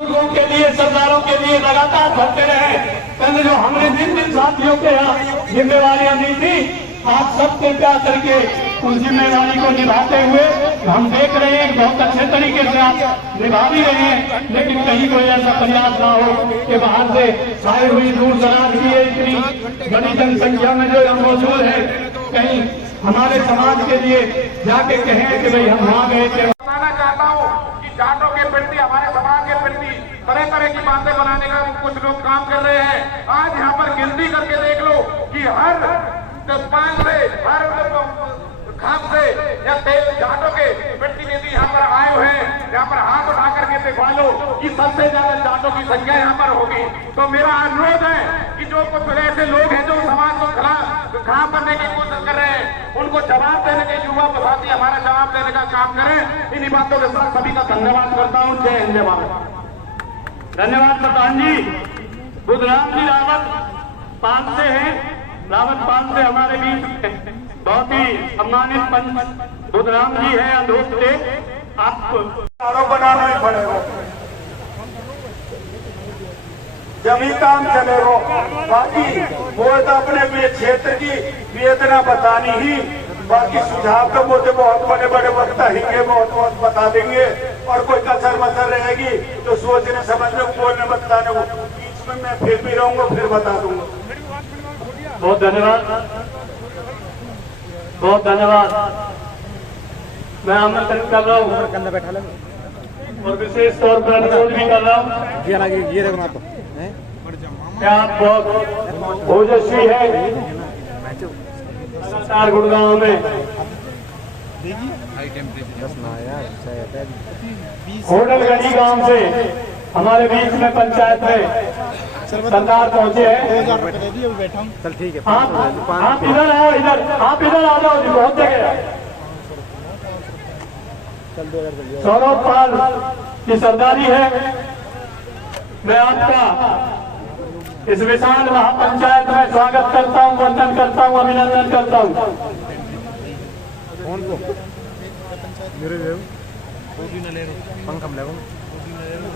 लोगों के लिए, सरदारों के लिए लगातार भरते रहे। पहले जो हमने जिन साथियों के यहाँ जिम्मेवारियां दी थी, आज सबको प्यार करके उस जिम्मेवारी को निभाते हुए हम देख रहे हैं बहुत अच्छे तरीके से आप निभा भी रहे हैं। लेकिन कहीं कोई ऐसा प्रयास ना हो कि बाहर से आए हुई दूर दराज की इतनी बड़ी जनसंख्या में जो हम मौजूद है, कहीं हमारे समाज के लिए जाके कहें कि भाई हम वहाँ गए थे। बताना चाहता हूँ कि जाटों के प्रति, हमारे समाज के प्रति तरह तरह की बातें बनाने का कुछ लोग काम कर रहे हैं। आज यहाँ पर गिनती करके देख लो कि हर पान से, हर खाप से या जाटों के प्रतिनिधि यहाँ पर आए हुए हैं। यहाँ पर हाथ उठा करके दिखवा लो कि सबसे ज्यादा जाटों की संख्या यहाँ पर होगी। तो मेरा अनुरोध है कि जो कुछ ऐसे लोग हैं जो समाज को खराब करने की कोशिश कर रहे हैं, उनको जवाब देने के युवा साथी हमारा जवाब देने का काम करें। इन्हीं बातों के साथ सभी का धन्यवाद करता हूँ। जय हिंद, जय भारत। धन्यवाद प्रधान जी। बुधराम जी रावत पान से हैं, रावत पान से हमारे बीच बहुत ही सम्मानित पंच बुधराम जी है अधोक से। आपको आरोप बनाना ही पड़ेगा, जमी काम चलेगा। बाकी वो तो अपने क्षेत्र की वेदना बतानी ही, बाकी सुझाव तो वो तो बहुत बड़े बड़े वक्ता हिंगे बहुत बता देंगे। और कोई कसर मसर रहेगी तो सोचने समझने बोलने बताने बीच में मैं फिर भी रहूंगा, फिर बता दूंगा। बहुत धन्यवाद, बहुत धन्यवाद। मैं आमंत्रित कर रहा हूँ और विशेष तौर पर अनुरोध भी कर रहा हूँ। ये देखो आप क्या आप बहुत ओजस्वी है लगातार गुड़गांव में होटलगंज गांव से हमारे बीच में पंचायत में सरदार पहुंचे हैं। चल ठीक है, आप इधर आओ, इधर आप इधर आ जाओ जी, बहुत जगह है। सौरभ पाल की सरदारी है। मैं आपका इस विशाल महापंचायत में स्वागत करता हूं, वंदन करता हूं, अभिनंदन करता हूं।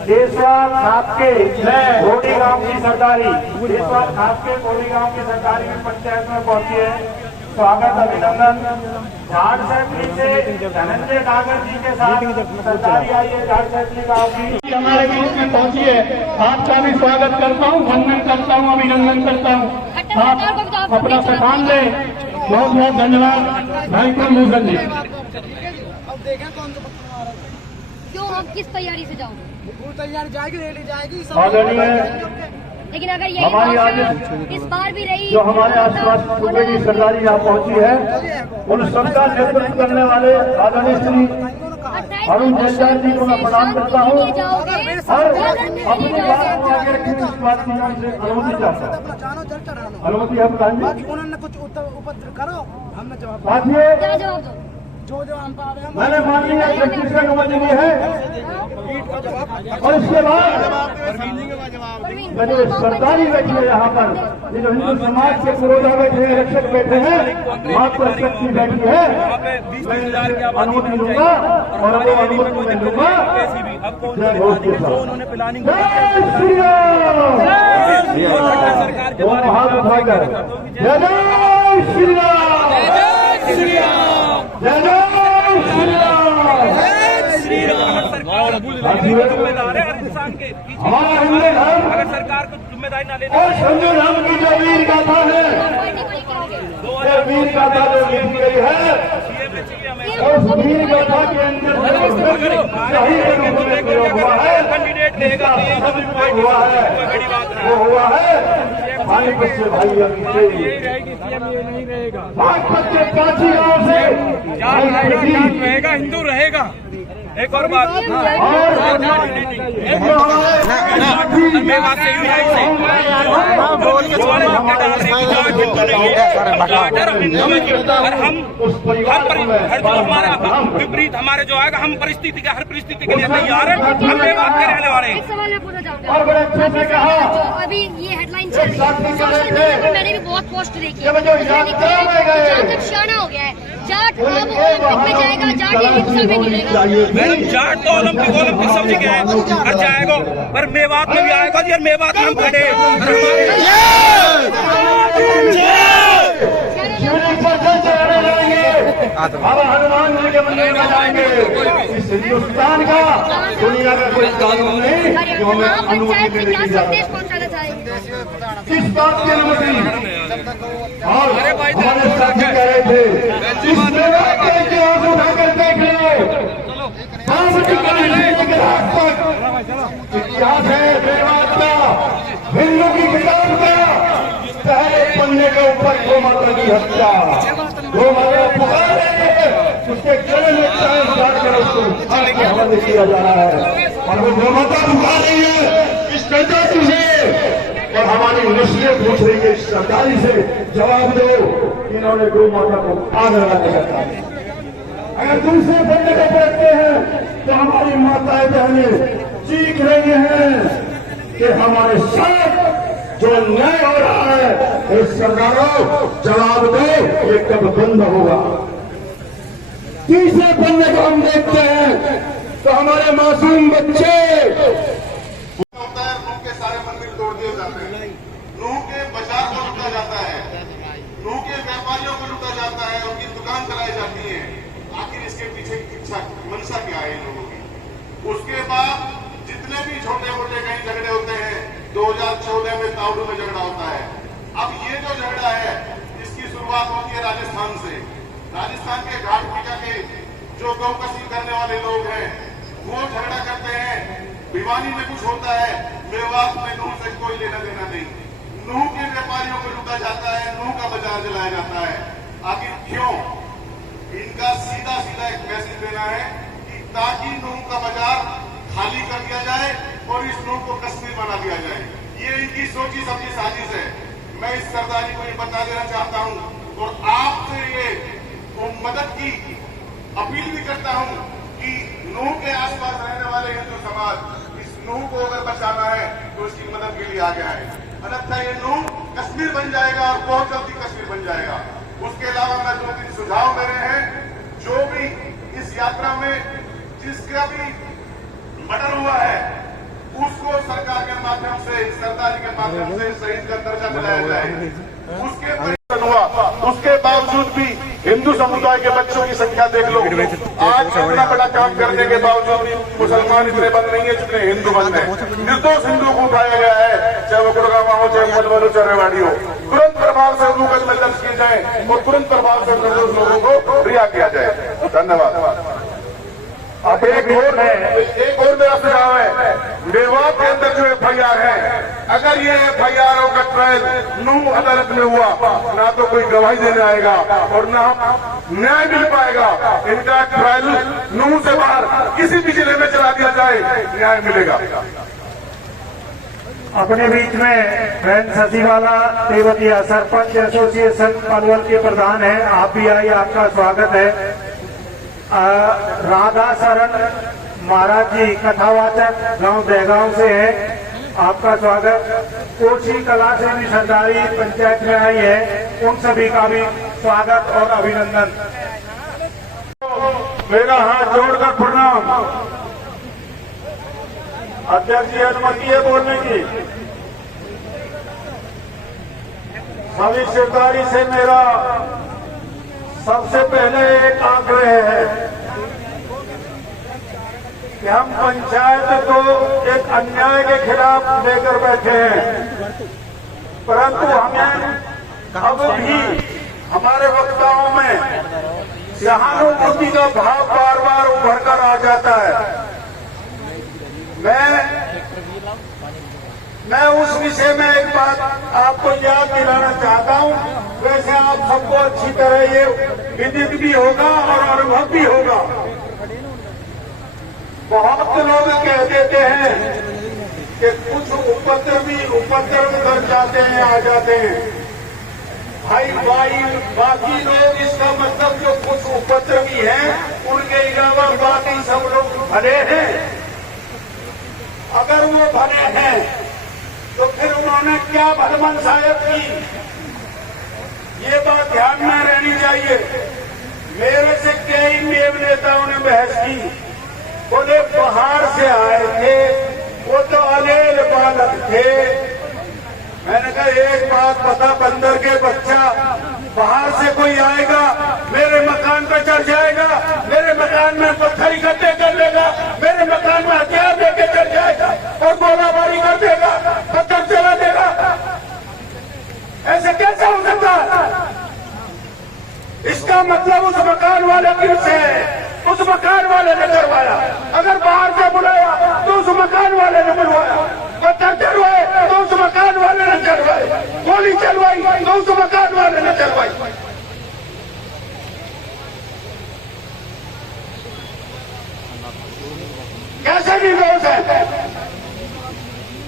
देशवाल आपके घोड़ी गांव की सरदारी, देशवाल आपके घोड़ी गांव की सरदारी में पंचायत में पहुंची है। स्वागत, अभिनंदन। झाड़ सैपली से धनंजय डागर जी के साथ सरदारी आई है झाड़ सैपली गांव की, हमारे बीच में पहुंची है। आपका भी स्वागत करता हूं, वंदन करता हूं, अभिनंदन करता हूं। आप अपना स्थान लें। बहुत बहुत धन्यवाद भाई कुलभूषण जी। क्यों आप किस तैयारी से जाओगे? तैयारी जाएगी, रैली जाएगी, लेकिन अगर ये हमारी आज इस बार भी रही जो हमारे आसपास सूबे की सरदारी यहाँ पहुंची है, उन सबका नेतृत्व करने वाले आदरणीय श्री अरुण जैसवाल जी को मैं प्रणाम करता हूँ और अपनी बात को आगे रखने की बात की से अनुमति चाहता हूँ। अनुमति है प्रधान जी। उन्होंने कुछ उपद्रव करो, हमने जवाब बात जवाब दो। जो हम पावे मैंने माननीय प्रेक्टिस का अनुमति दी है और इसके बाद मैंने सरदारी बैठी है यहाँ पर, ये जो हिंदू समाज के पुरोधा बैठे हैं, रक्षक बैठे हैं, मात्र शक्ति बैठी है। मैं अनुमति लूंगा और वो अनुमति मैं लूंगा। जय घोष के साथ जय श्री राम, दोनों हाथ उठाकर जय जय श्री राम, जय श्री राम, जय जय श्री राम, जय श्री राम। जिम्मेदार है हर इंसान के। हमारा हिंदू धर्म अगर सरकार को जिम्मेदारी ना ले और हिंदू धर्म की जो वीर गाथा है, जो वीर गाथा जो लिखी गई है, उस वीर गाथा के अंदर सही के रूप में प्रयोग हुआ है, कैंडिडेट हुआ है, वो हुआ है पानीपत से भाई नहीं रहेगा, पानीपत के काशी गांव से रहेगा, हिंदू रहेगा। एक और बात, हमारा विपरीत हमारे जो आएगा, हम परिस्थिति का हर परिस्थिति के लिए तैयार है, हम बात के रहने वाले हैं। सवाल मैं पूछना चाहूँगा, अभी ये हेडलाइन चल रही है सोशल मीडिया पर, मैंने भी बहुत पोस्ट देखी है, शाना हो गया है। जाट अब ओलंपिक में जाएगा, जाट हिंसा में नहीं रहेगा। मैडम जाट तो ओलंपिक सब जगह है, हर जाएगा, पर मेवात में भी आएगा जी, और मेवात में हम खड़े अब हनुमान जी के मंदिर में जाएंगे। इस हिंदुस्तान का दुनिया का कोई कानून नहीं जो हमें अनुमति देने की संदेश पहुंचाना चाहेंगे? किस बात की अनुमति? और हमारे साथी कह रहे थे इस मेवात का इतिहास उठाकर देख लो, इतिहास है मेवात का, हिंदू की किताब का पहले पन्ने के ऊपर गौ माता की हत्या, गौ माता पुकार रहे हैं, उसके गले में चाय उतार कर उसको हवाले किया जा रहा है, और वो गौ माता पुकार रही है इस सरदारी से, और हमारी नस्लें पूछ रही है इस सरदारी से जवाब दो, इन्होंने गौ माता को आग लगाने का काम। अगर दूसरे पन्ने को पढ़ते हैं तो हमारी माताएं बहनें चीख रही हैं कि हमारे साथ जो अन्याय हो रहा है, इस सरकारों जवाब दो, ये कब बंद होगा। तीसरे पन्ने को हम देखते हैं तो हमारे मासूम बच्चे होता है, नूह के सारे मंदिर तोड़ दिए जाते हैं, नूह के बाजार को लूटा जाता है, नूह के व्यापारियों को लूटा जाता है, उनकी दुकान चलाई जाती है। आखिर इसके पीछे इच्छा मंशा क्या है इन लोगों की? उसके बाद जितने भी छोटे मोटे कहीं झगड़े होते हैं, 2014 में तावड़ू में झगड़ा होता है। अब ये जो झगड़ा है इसकी शुरुआत होती है राजस्थान से। राजस्थान के घाट पूजा के जो गौ कसीम करने वाले लोग हैं वो झगड़ा करते हैं, भिवानी में कुछ होता है, मेवात में नूह से कोई लेना देना नहीं, नूह के व्यापारियों को लूटा जाता है, नूह का बाजार जलाया जाता है। आखिर क्यों? इनका सीधा सीधा एक मैसेज देना है कि ताकि नूह का बाजार खाली कर दिया जाए और इस नूह को कश्मीर बना दिया जाए। ये इनकी सोची समझी साजिश है। मैं इस सरदारी को ये बता देना चाहता हूं और आपसे ये मदद की अपील भी करता हूं कि नूह के आसपास रहने वाले हिंदू समाज इस नूह को अगर बचाना है तो इसकी मदद के लिए आगे आए, अन्यथा ये नूह कश्मीर बन जाएगा और बहुत जल्दी कश्मीर बन जाएगा। उसके अलावा मैं 2-3 सुझाव मेरे हैं, जो भी इस यात्रा में जिसका भी मर्डर हुआ है उसको सरकार के माध्यम से, सरदारी के माध्यम से शहीद का दर्जा दिलाया जाए। उसके परिवर्तन हुआ, उसके बावजूद भी हिंदू समुदाय के बच्चों की संख्या देख लो। आज इतना बड़ा काम करने के बावजूद भी मुसलमान इतने बंद नहीं है जितने हिंदू बंद है। निर्दोष हिंदू को उठाया गया है, चाहे वो गुड़गांव हो, चाहे मलबल हो, चाहे रेवाड़ी हो। तुरंत प्रभाव से मुकदमे दर्ज किए जाए और तुरंत प्रभाव से निर्दोष लोगों को रिहा किया जाए। धन्यवाद। अब एक और मेरा सुझाव है, मेवात के अंदर जो FIR है, अगर ये FIR का ट्रायल नूह अदालत में हुआ, ना तो कोई गवाही देने आएगा और ना न्याय मिल पाएगा। इनका ट्रायल नूह से बाहर किसी भी जिले में चला दिया जाए, न्याय मिलेगा। अपने बीच में बहन ससीवाला तेवतिया सरपंच एसोसिएशन पलवल के प्रधान हैं, आप भी आइए, आपका स्वागत है। राधा शरण महाराज जी कथावाचक गांव दहगांव से है, आपका स्वागत। कोशी कला से भी सरदारी पंचायत में आई है, उन सभी का भी स्वागत और अभिनंदन। मेरा हाथ जोड़कर प्रणाम। अध्यक्ष जी अनुमति है बोलने की। सभी सरदारी से मेरा सबसे पहले एक आग्रह है कि हम पंचायत को एक अन्याय के खिलाफ लेकर बैठे हैं, परंतु हमें अब भी हमारे वक्ताओं में सहानुभूति का भाव बार बार उभर कर आ जाता है। मैं उस विषय में एक बात आपको याद दिलाना चाहता हूं। वैसे आप सबको अच्छी तरह ये विदित भी होगा और अनुभव भी होगा। बहुत लोग कह देते हैं कि कुछ उपद्रव कर जाते हैं, आ जाते हैं। भाई बाकी लोग, इसका मतलब जो कुछ उपद्रवी हैं उनके अलावा बाकी सब लोग भले हैं। अगर वो भले हैं तो फिर उन्होंने क्या भलमनसायत की, ये बात ध्यान में रहनी चाहिए। मेरे से कई मेव नेताओं ने बहस की, बोले बाहर से आए थे, वो तो अनेल बालक थे। मैंने कहा एक बात पता, बंदर के बच्चा, बाहर से कोई आएगा मेरे मकान पे चढ़ जाएगा, मेरे मकान में पत्थर इकट्ठे कर लेगा, मेरे मकान में हथियार लेके चढ़ जाएगा और गोलाबारी कर देगा, पत्थर चला देगा। ऐसे कैसे हो सकता है? इसका मतलब उस मकान वाले की से उस मकान वाले ने करवाया। अगर बाहर से बुलाया तो उस मकान वाले ने बुलवाया, पत्थर चलवाए तो उस मकान वाले ने चलवाए, गोली चलवाई तो उस मकान वाले ने चलवाई। कैसे निर्दोष है?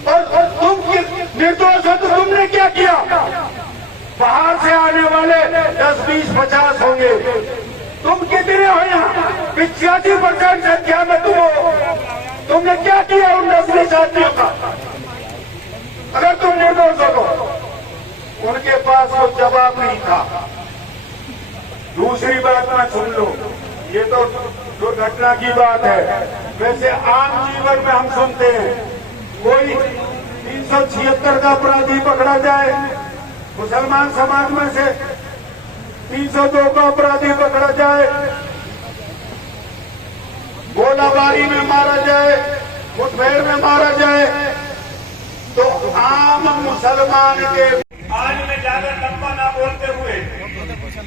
और तुम निर्दोष हो तो तुमने क्या किया? बाहर से आने वाले 10, 20, 50 होंगे, तुम कितने हो यहाँ? 85% संख्या में तुम हो। तुमने क्या किया उन 10-20 आदमियों का? अगर तुम निर्दोष हो तो उनके पास कोई जवाब नहीं था। दूसरी बात में सुन लो, ये तो दुर्घटना की बात है। वैसे आम जीवन में हम सुनते हैं कोई 376 का अपराधी पकड़ा जाए, मुसलमान समाज में से 302 का अपराधी पकड़ा जाए, गोलाबारी में मारा जाए, मुठभेड़ में मारा जाए, तो आम मुसलमान के आज में ज्यादा लंबा ना बोलते हुए,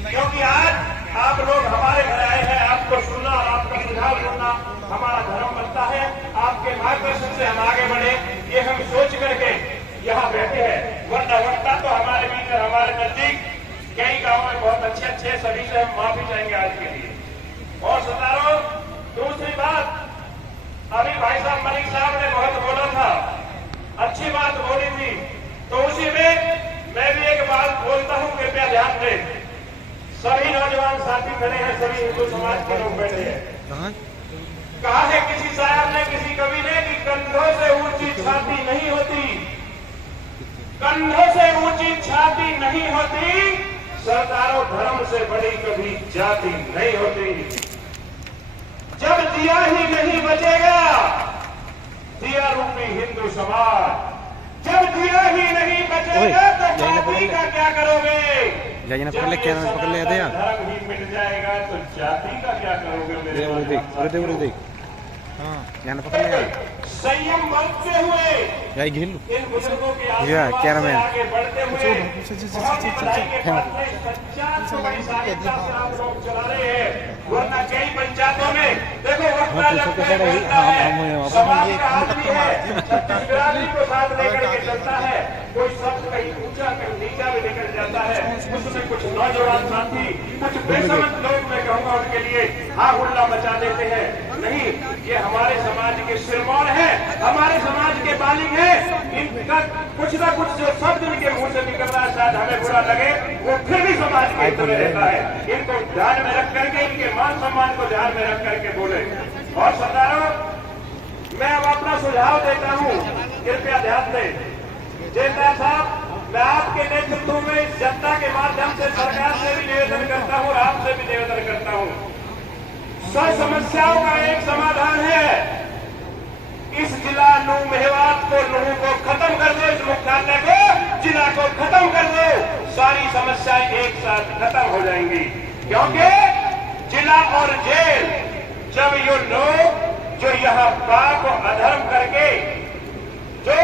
क्योंकि आज आप लोग हमारे घर आए हैं, आपको सुनना और आपका सुझाव सुनना हमारा धर्म बनता है। आपके मार्गदर्शन से हम आगे बढ़े, ये हम सोच करके यहाँ बैठे हैं। वरना तो हमारे बीच और हमारे नजदीक कई गांव में बहुत अच्छे सभी से हम माफी चाहेंगे आज के लिए। और सरदारों, दूसरी बात, अभी भाई साहब मलिक साहब ने बहुत बोला था, अच्छी बात बोली थी, तो उसी में मैं भी एक बात बोलता हूँ, कृपया ध्यान दें। सभी नौजवान साथी खड़े हैं, सभी हिंदू समाज के लोग बैठे हैं। कहा है किसी शायर ने, किसी कवि ने कि कंधों से ऊंची छाती नहीं होती, कंधों से ऊंची छाती नहीं होती, सरदारों धर्म से बड़ी कभी जाति नहीं होती। जब दिया ही नहीं बचेगा दिया रूपी हिंदू समाज, जब दिया ही नहीं बचेगा तो जाति का क्या करोगे? जब धर्म ही मिट जाएगा तो जाति का क्या करोगे? संयम बरतते हुए इन बुजुर्गों के आगे बढ़ते हुए आप लोग चला रहे हैं। वरना कई पंचायतों में देखो समाज का आदमी है, बिरादरी को साथ लेकर के चलता है, कोई शब्द कहीं ऊंचा कहीं नीचा भी निकल जाता है। उसमें कुछ नौजवान साथी, कुछ बेसमझ लोग, मैं कहूँगा उनके लिए हा हुल्ला मचा देते हैं। नहीं, ये हमारे समाज के सिरमौर है, हमारे समाज के बालिग है। इनका कुछ ना कुछ जो शब्द इनके मुंह से निकल रहा है, शायद हमें बुरा लगे, वो फिर भी समाज के हित में रहता है। इनको ध्यान में रख करके, इनके मान सम्मान को ध्यान में रख करके बोले। और सरदारों, मैं अब अपना सुझाव देता हूँ, कृपया ध्यान दें। जेता साहब, मैं आपके नेतृत्व में जनता के माध्यम से सरकार से भी निवेदन करता हूँ और आपसे भी निवेदन करता हूँ, सब समस्याओं का एक समाधान है। इस जिला नूह मेवात को, नूह को खत्म कर दो, इस मुख्यालय को, जिला को खत्म कर दो, सारी समस्याएं एक साथ खत्म हो जाएंगी। क्योंकि जिला और जेल, जब ये लोग जो यहाँ पाप और अधर्म करके, जो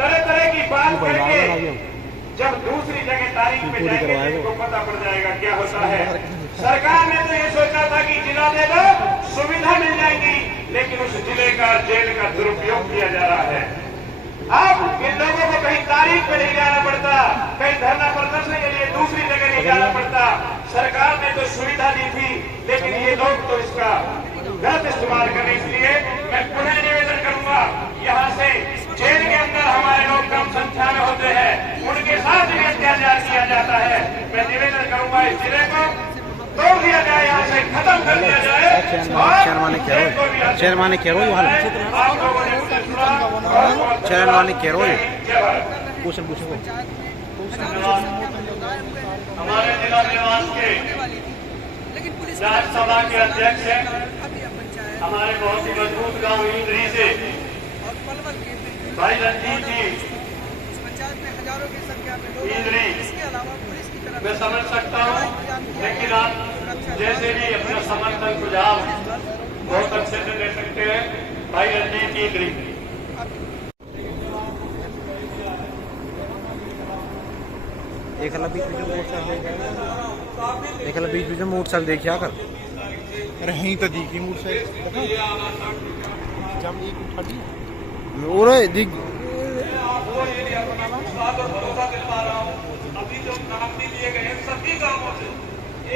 तरह तरह की बात करके जब दूसरी जगह तारीख में जाएंगे, इनको पता पड़ जाएगा क्या होता है। सरकार ने तो ये सोचा था कि जिला दे दो, सुविधा मिल जाएगी, लेकिन उस जिले का, जेल का दुरुपयोग किया जा रहा है। अब इन लोगों को कहीं तारीख पे नहीं जाना पड़ता, कहीं धरना प्रदर्शन के लिए दूसरी जगह नहीं जाना पड़ता। सरकार ने तो सुविधा दी थी, लेकिन ये लोग तो इसका गलत इस्तेमाल करें। इसलिए मैं पुनः निवेदन करूंगा, यहाँ से जेल के अंदर हमारे लोग कम संख्या में होते हैं, उनके साथ भी अत्याचार किया जाता है। मैं निवेदन करूंगा, इस जिले को तोड़ दिया जाए, यहाँ से खत्म कर दिया जाए। चेयरमैन के रोल आप लोगों ने मुझे सुना, चेयरमैन के रोल क्वेश्चन पूछो। हमारे जिला निवास के राज्यसभा के अध्यक्ष हैं हमारे बहुत ही मजबूत गांव इंद्री से भाई रणजीत जी इंद्री। मैं समझ सकता हूँ, लेकिन आप जैसे भी अपना समर्थन सुझाव बहुत अच्छे से दे सकते हैं। भाई रणजीत जी इंद्री। एक हला बीच में मोटरसाइकिल देखिए आकर। अरे यहीं तो दिखी मोटरसाइकिल और दिख भरोसा दिलवा रहा हूँ। अभी जो नाम भी दिए गए सभी गांवों से,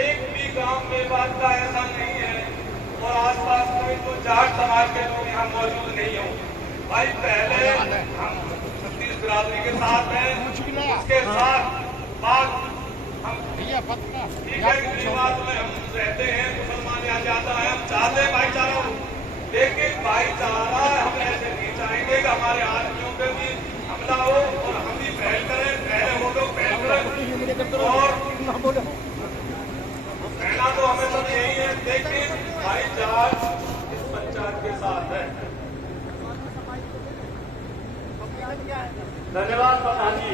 एक भी गांव में बात का ऐसा नहीं है और आसपास कोई तो जाट समाज के लोग यहाँ मौजूद नहीं हो। भाई पहले हम छत्तीस बिरादरी के साथ हैं, उसके साथ बात हम में हम रहते हैं। मुसलमान यहाँ जाता है, हम चाहते हैं भाईचारा, लेकिन भाईचारा हम ऐसे नहीं चाहेंगे कि हमारे आदमियों पे भी हमला हो और हम भी पहल करें। पहले वो लोग पहल करें और कहना तो हमें सब यही है, लेकिन भाईचारा इस पंचायत के साथ है। धन्यवाद प्रधान जी।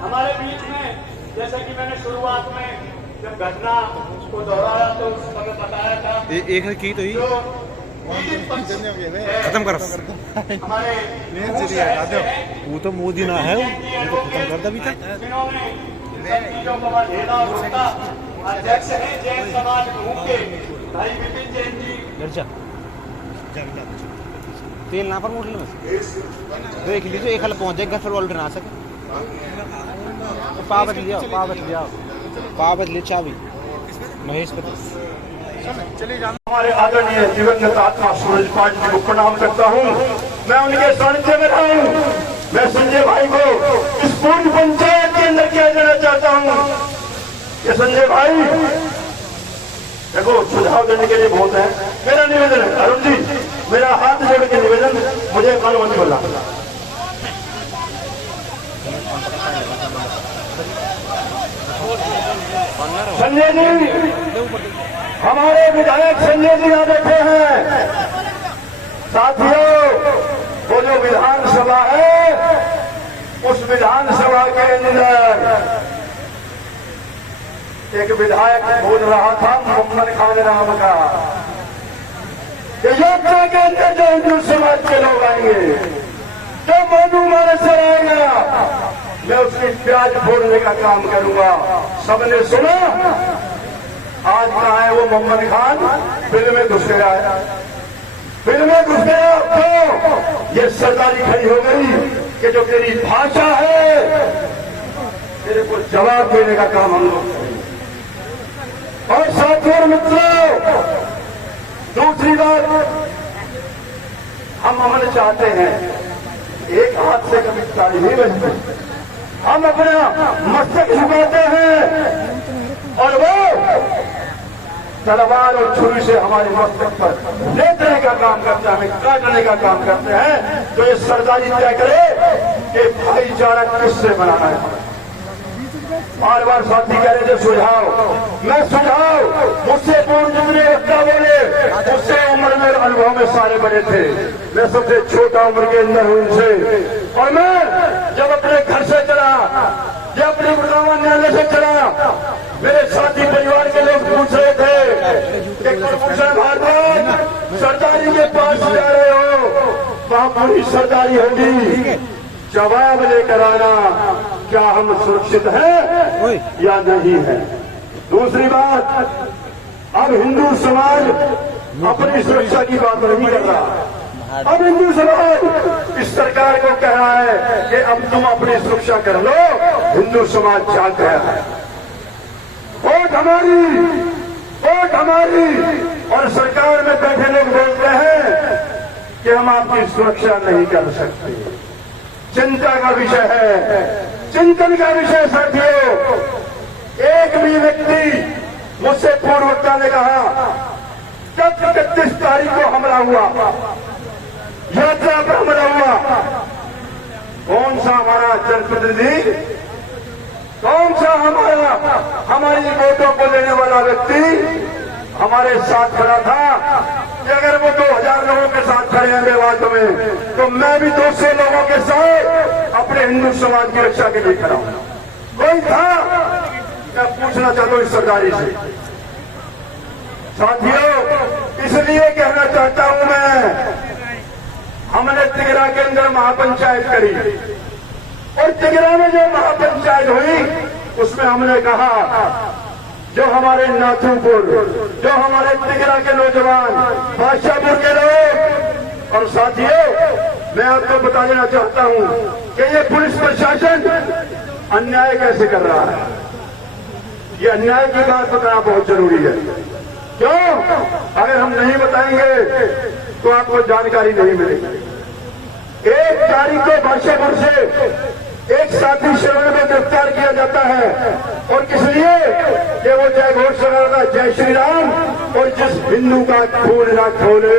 हमारे बीच में जैसे कि मैंने शुरुआत में जब घटना को दोहराया तो उस समय बताया था एक की तो ही खत्म कर हमारे वो तो मोदी ना है, वो तो खत्म कर दिया था। जिन्होंने चीजों को बढ़ेला और रोका अध्यक्ष हैं जैन समाज घूम के भाई विपिन जैन जी। तेल ना पर मोटल में देख लीजिए, एक हल पहुंच जाएगा फिर ऑल्टर ना सके। पावत लिया पावत चाबी महेश पति। हमारे आदरणीय दिवंगत आत्मा सूरज पाटिल को प्रणाम करता हूँ। मैं उनके सानिध्य में रहा हूँ। मैं संजय भाई को इस पूर्ण पंचायत के अंदर क्या देना चाहता हूँ कि संजय भाई देखो सुझाव देने के लिए बहुत है। मेरा निवेदन है अरुण जी, मेरा हाथ जोड़ के निवेदन, मुझे कानूनी बोला। संजय जी, हमारे विधायक संजय जी यहाँ बैठे हैं। साथियों, वो जो विधानसभा है उस विधानसभा के अंदर एक विधायक बोल रहा था मोहम्मद खान नाम का कि यात्रा के अंदर जो हिंदू समाज के लोग आएंगे, जो मनु माने से आएगा, मैं उसकी प्याज फोड़ने का काम करूंगा। सबने सुना। आज कहा है वो मोहम्मद खान बिल में घुस गया है, बिल में घुस गया। तो ये सरदारी खड़ी हो गई कि जो तेरी भाषा है तेरे को जवाब देने का काम हम लोग करेंगे। और साथियों मित्रों, दूसरी बात हम अमन चाहते हैं। एक हाथ से कभी ताली नहीं बजती। हम अपना मस्तक झुकाते हैं और वो तलवार और छुरी से हमारे मस्तक पर लेटने का काम करते हैं, हमें काटने का काम करते हैं। तो ये सरदारी तय करे कि भाईचारा किससे बनाना है। बार बार साथी कह रहे थे सुझाव, मैं सुझाव मुझसे पूर्व जितने वक्ता बोले उससे उम्र में अनुभव में सारे बड़े थे। मैं सबसे छोटा उम्र के अंदर हूं उनसे। और मैं जब अपने घर से चला, जब अपने गुरुद्वारा न्यायालय से चला, मेरे साथी परिवार के लोग पूछ रहे थे कि कुलभूषण भारद्वाज सरदारी के पास जा रहे हो, वहां पूरी सरदारी होगी, जवाब लेकर आना क्या हम सुरक्षित हैं या नहीं है। दूसरी बात, अब हिंदू समाज अपनी सुरक्षा की बात नहीं कर रहा। अब हिंदू समाज इस सरकार को कह रहा है कि अब तुम अपनी सुरक्षा कर लो। हिंदू समाज जाग गया है। वोट हमारी और सरकार में बैठे लोग बोलते हैं कि हम आपकी सुरक्षा नहीं कर सकते। चिंता का विषय है, चिंतन का विषय। साथियों, एक भी व्यक्ति मुझसे पूर्व वक्ता ने कहा जब 31 तारीख को हमला हुआ, यात्रा पर हमला हुआ, कौन सा हमारा जनप्रतिनिधि, कौन सा हमारी वोटों को लेने वाला व्यक्ति हमारे साथ खड़ा था कि अगर वो 2000 लोगों के साथ खड़े हैं मेवात में, तो मैं भी 200 लोगों के साथ अपने हिंदू समाज की रक्षा के लिए खड़ा हूं। कोई था? मैं पूछना चाहता हूं इस सरदारी से। साथियों, इसलिए कहना चाहता हूं मैं, हमने तिगरा के अंदर महापंचायत करी और तिगरा में जो महापंचायत हुई उसमें हमने कहा जो हमारे नाथूपुर, जो हमारे तिगरा के नौजवान, बादशाहपुर के लोग, और साथियों मैं आपको बता देना चाहता हूं कि ये पुलिस प्रशासन अन्याय कैसे कर रहा है। ये अन्याय की बात बताना बहुत जरूरी है। क्यों? अगर हम नहीं बताएंगे तो आपको जानकारी नहीं मिलेगी। 1 तारीख को बादशाहपुर से एक साथी श्रवण में गिरफ्तार किया जाता है, और किस लिए? कि वो जय घोष लगा था, जय श्री राम, और जिस हिंदू का खून ना खोले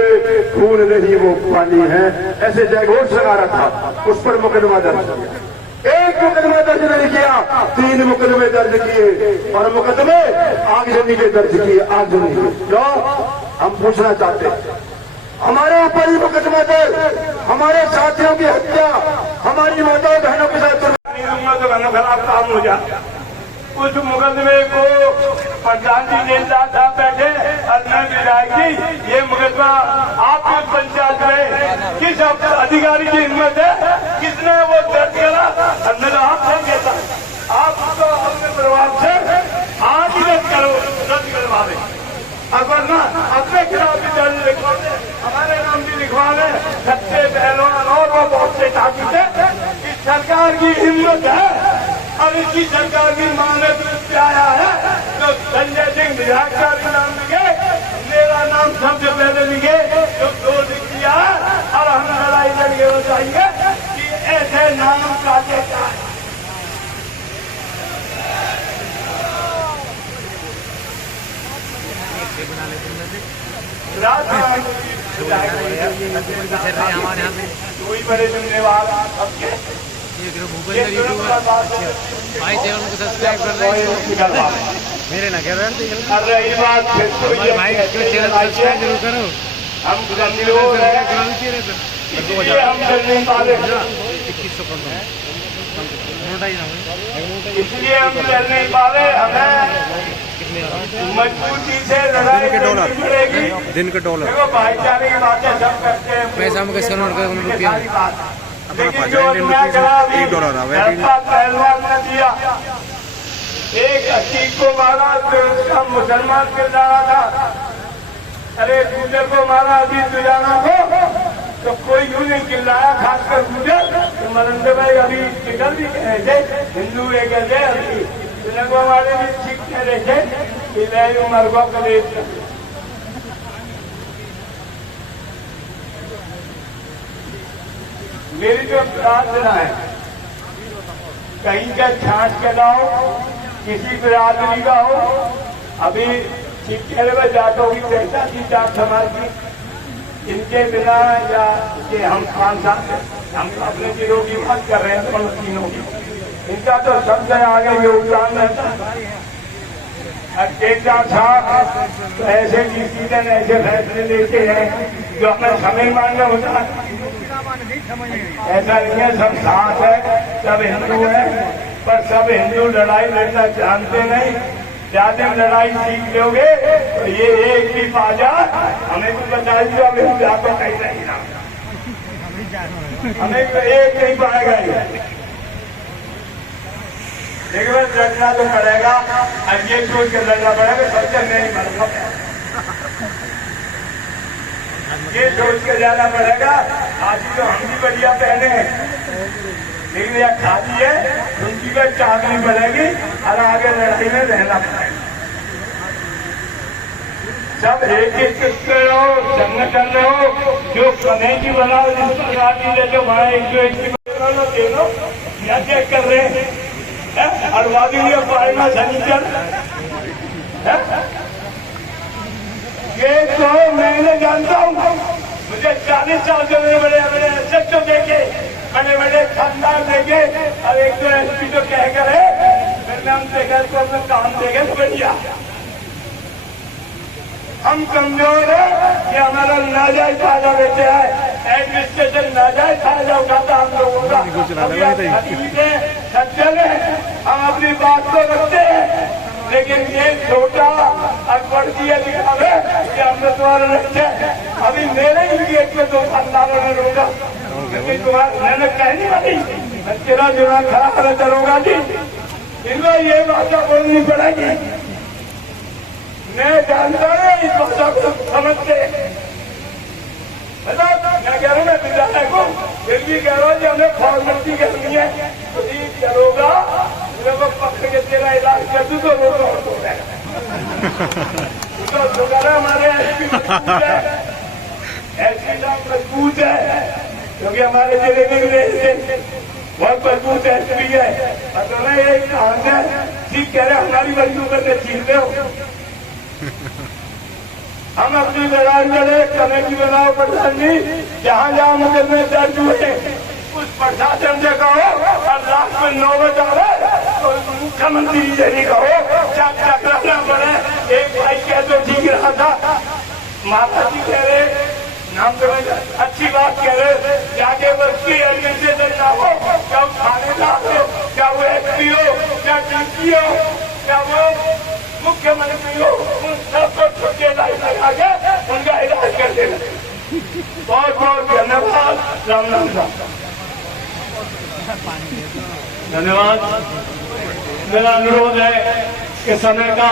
खून नहीं वो पानी है, ऐसे जय घोष लगा रहा था। उस पर मुकदमा दर्ज किया। 1 मुकदमा दर्ज नहीं किया, 3 मुकदमे दर्ज किए, और मुकदमे आगजनी के दर्ज किए। आगजनी क्यों? हम पूछना चाहते हैं। हमारे ऊपर ही मुकदमा दर्ज, हमारे साथियों की हत्या, हमारी माताओं बहनों के साथ खराब काम हो जाता। उस मुकदमे को प्रधान जी नेता था बैठे और मैं विधायक जी, ये मुकदमा आपकी पंचायत में किस अधिकारी की हिम्मत है, किसने वो दर्ज करा? हमने तो आप सब कहता, आप तो अपने प्रभाव से आज ही दर्ज करवा दें, अगर ना अपने खिलाफ भी दर्ज लिखवा दे, हमारे नाम भी लिखवा दे। सच्चे पहलवान और वो बहुत से ताकत है। इस सरकार की हिम्मत है और इसकी सरकार की मानव पे आया है तो संजय सिंह विधायक का भी नाम लिखे, मेरा नाम सबसे पहले लिखे, जो 2 लिख दिया है। और हम लड़ाई लड़के बताएंगे कि ऐसे नाम काटे जाए। कोई बड़े जिम्मेवार सबके भाई चैनल को सब्सक्राइब कर रहे हैं, मेरे ना कह रहे हैं। कर रही बात फिर तो ये भाई चैनल सब्सक्राइब जरूर करो। हम कमजोर हैं, इसलिए हम चल नहीं पा रहे, इसलिए हम चल नहीं पा रहे। हमें मजबूती से लड़ाई करनी पड़ेगी। दिन के डॉलर देखो भाईचारे की बातें सब करते हैं, पैसा में कैसे नोट कर रुपया, लेकिन जो अन्याय करा अभी पहलवान ने दिया, एक अतीक को मारा तो उसका मुसलमान किरदारा था, अरे गुजर को मारा अभी तुजाना को, तो कोई यूं नहीं चिल्लाया, खासकर गुजर। तो मरंदे भाई अभी निकल भी कहे थे, हिंदू एक है अभी लगवा वाले भी ठीक कह रहे थे कि नई उम्र को कलेज। मेरी जो प्रार्थना है, कहीं का छांट के लाओ, किसी बिरादरी का हो, अभी शिक्षण में जाटों की चर्चा की, जाट समाज की, इनके बिना या ये हम 5 साल हम अपने जिलों की बात कर रहे हैं, तीनों की, इनका तो सबसे आगे योगदान रहता है। एक साहब तो ऐसे डिसीजन, ऐसे फैसले लेते हैं जो अपना समय मांगना होता है। ऐसा नहीं है सब साथ है, सब हिंदू है, पर सब हिंदू लड़ाई लड़ना जानते नहीं। ज्यादा लड़ाई सीख लोगे तो ये एक भी बाजा हमें कुछ बता दिया, हमें जाकर कहीं नहीं ना, हमें तो एक नहीं पाएगा ये। लेकिन लड़ना तो पड़ेगा, और ये सोच कर लड़ना पड़ेगा सबसे नहीं मरना, ये सोच कर जाना पड़ेगा। आज तो हम भी बढ़िया पहने हैं, लेकिन यह खाती है, उनकी का चाकनी पड़ेगी और आगे लड़ाई में रहना पड़ेगा। सब एक हो, संगठन हो, जो कमेटी बनाओ, जिस प्रकार की जैसे वहाँ एक देखो क्या चेक कर रहे हैं, अड़वादी हुई पाएगा सनीचर। ये तो मैंने जानता हूँ, मुझे 40 साल से बड़े बड़े एसएचओ देखे, बड़े बड़े खानदान देखे, और एक तो एसपी तो कह कर है, फिर मैं उनसे कह तो अपना काम देखे तो बढ़िया। हम कमजोर है कि हमारा नाजायज फायदा लेते हैं, एडमिनिस्ट्रेशन नाजायज फायदा उठाता हम लोगों का। सज्जन है, हम अपनी बात को रखते हैं, लेकिन ये छोटा अकबर जी दिखावे कि हमने तुम्हारा रखे। अभी मेरे ही गेट में 2 खानदानों ने रोका, लेकिन मैंने कहनी वाली तेरा दिमाग खराब है दरोगा जी, इनको ये भाषा बोलनी पड़ेगी। मैं जानता हूँ इस भाषा को समझते, मतलब मैं कह रहा हूँ मैं विद्यालय को, फिर भी कह रहा हूँ कि हमें फॉर्मेलिटी करनी है। तो ठीक दरोगा को पकड़ के तेरा इलाज कर दूँ तो रोका और हो जाएगा। तो कह हमारे एसपी मजबूत है, एसपी साहब मजबूत है, क्योंकि हमारे जिले में बहुत मजबूत एसपी है। मतलब ये ठीक कह रहे हमारी मजबूत करके छीनते हो। हम अपनी लड़ाई लड़े, कमेटी बनाओ प्रधान जी, जहाँ जहाँ मुकदमे दर्ज हुए उस प्रशासन से कहो, और लास्ट में नौबत आवे तो मुख्यमंत्री जी से नहीं कहो क्या टकराना पड़े। एक भाई कह तो ठीक रहा था, माता जी कह रहे नाम तो अच्छी बात कह रहे, जाके बस्ती एडमिनिस्ट्रेशन ना हो, क्या थानेदार हो, क्या वो एसपी हो, क्या डीसी हो, क्या वो मुख्यमंत्री हो, उन सबको छुट्टी लाइन लगा के उनका इलाज कर देना। बहुत बहुत धन्यवाद। राम राम राम। धन्यवाद। मेरा अनुरोध है कि समय का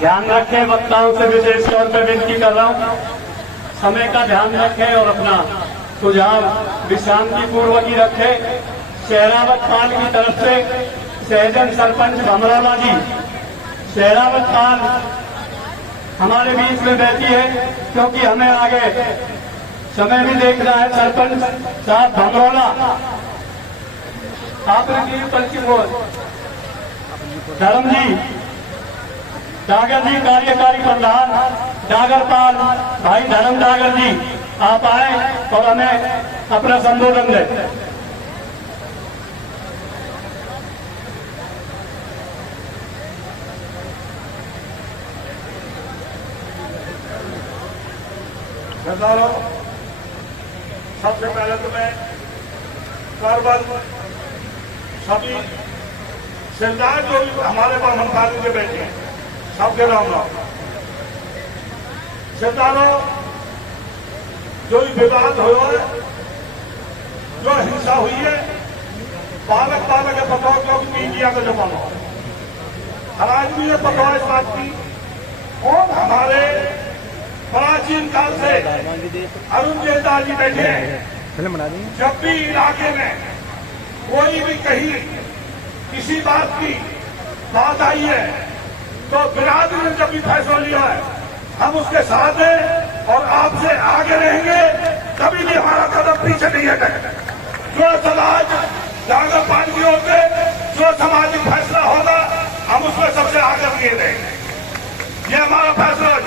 ध्यान रखें। वक्ताओं से विशेष तौर पर विनती कर रहा हूँ, समय का ध्यान रखें और अपना सुझाव विश्रांति पूर्वक ही रखें। शहरावत पाल की तरफ से सहजन सरपंच भमरौला जी, शहरावत पाल हमारे बीच में बैठी है, क्योंकि हमें आगे समय भी देखना है। सरपंच साहब भमरौला, आपने पंचमोल धर्म जी, डागर जी कार्यकारी प्रधान डागरपाल भाई धर्म डागर जी, आप आए और हमें अपना संबोधन दें। सरदारों, सबसे पहले तो मैं कारबल सभी सरदार जो हमारे पास मंत्रालय के बैठे हैं सबके राम राम। सरदारों, जो विवाद हुआ है, जो हिंसा हुई है, बालक बालक के पता हो मीडिया का जमाना हो, हर आदमी ने पता इस बात की। और हमारे प्राचीन काल से अरुण जेठा जी बैठे हैं, जब भी इलाके में कोई भी कहीं किसी बात की बात आई है तो बिरादरी ने जब भी फैसला लिया है हम उसके साथ हैं और आपसे आगे रहेंगे, कभी भी हमारा कदम पीछे नहीं हटेगा। जो समाज जागर पाल की ओर से जो सामाजिक फैसला होगा हम उसमें सबसे आगे लिए रहेंगे, ये हमारा फैसला है।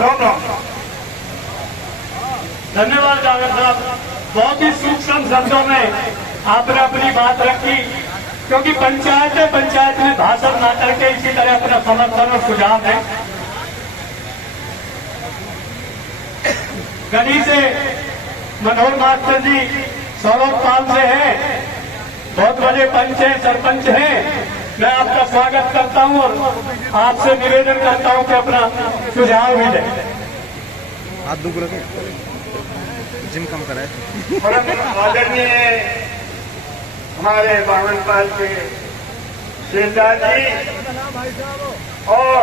राम राम। धन्यवाद डागर साहब, बहुत ही सूक्ष्म शब्दों में आपने अपनी बात रखी, क्योंकि पंचायत है, पंचायत में भाषण ना करके इसी तरह अपना समर्थन और सुझाव दें। गनी से मनोहर मास्टर जी सौरभ पाल से हैं, बहुत बड़े पंच हैं, सरपंच हैं। मैं आपका स्वागत करता हूं और आपसे निवेदन करता हूं कि अपना सुझाव भी दें। हाथ दुख रखे, जिम कम करा है। आदरणीय हमारे बावनपाल के शेरदार जी और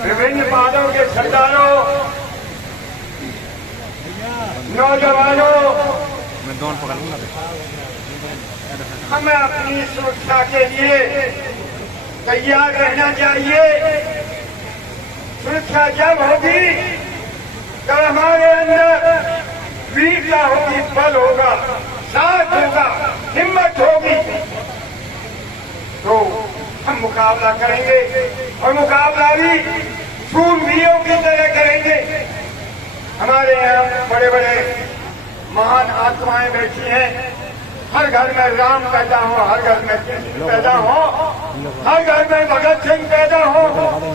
विभिन्न पादों के सरदारों, नौजवानों, मैं दौड़ पकड़ लूंगा। हमें अपनी सुरक्षा के लिए तैयार रहना चाहिए। सुरक्षा जब होगी जब हमारे अंदर वीरता होगी, बल होगा, साथ होगा, हिम्मत होगी, तो हम मुकाबला करेंगे और मुकाबला भी शूरवीरों की तरह करेंगे। हमारे यहाँ बड़े बड़े महान आत्माएं बैठी हैं, हर घर में राम पैदा हो, हर घर में कृष्ण पैदा हो, हर घर में भगत सिंह पैदा हो,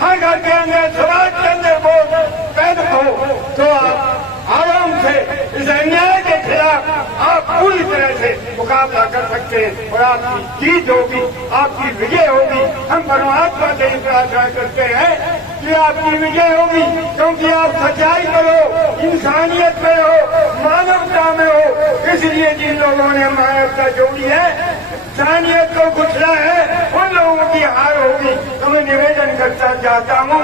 हर घर के अंदर सुभाष चंद्र बोस पैदा हो, तो आप आराम से इस अन्याय के खिलाफ आप पूरी तरह से मुकाबला कर सकते हैं और आपकी जीत होगी, आपकी विजय होगी। हम परमात्मा से प्रार्थना करते हैं कि आपकी विजय होगी, क्योंकि आप सच्चाई में हो, इंसानियत में हो, मानवता में हो। इसलिए जिन लोगों ने मानवता जोड़ी है, इंसानियत को कुचला है, उन लोगों की हार होगी। तो मैं निवेदन करता चाहता हूँ,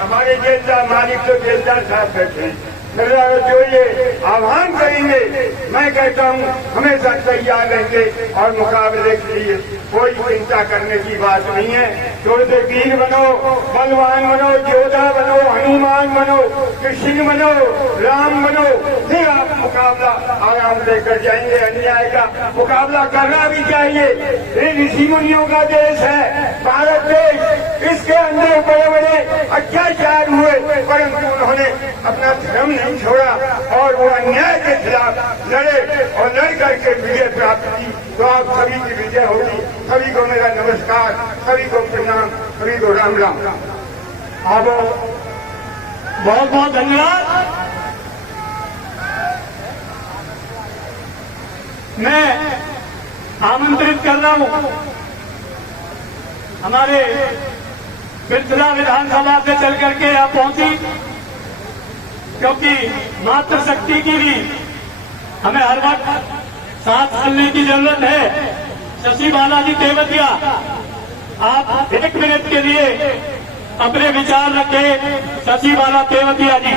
हमारे जेलदार मालिक तो जेलदार साहब बैठे हैं, जो ये आह्वान करेंगे, मैं कहता हूँ हमेशा तैयार रहेंगे और मुकाबले के लिए कोई चिंता करने की बात नहीं है। थोड़े से वीर बनो, बलवान बनो, योद्धा बनो, हनुमान बनो, कृष्ण बनो, राम बनो, फिर आप मुकाबला आराम से कर जाएंगे। अन्याय का मुकाबला करना भी चाहिए। ये ऋषि मुनियों का देश है भारत देश, इसके अंदर बड़े बड़े अत्याचार हुए, परंतु उन्होंने अपना धर्म नहीं छोड़ा और वो अन्याय के खिलाफ लड़े और लड़ करके विजय प्राप्त की। तो आप सभी की विजय होगी। सभी को मेरा नमस्कार, सभी को प्रणाम, सभी को राम राम। अब बहुत बहुत धन्यवाद। मैं आमंत्रित कर रहा हूं हमारे बिरसला विधानसभा से चल करके यहाँ पहुंची, क्योंकि मातृशक्ति की भी हमें हर वक्त साथ चलने की जरूरत है। शशि बालाजी तेवतिया, आप 1 मिनट के लिए अपने विचार रखें। शशि बाला तेवतिया जी।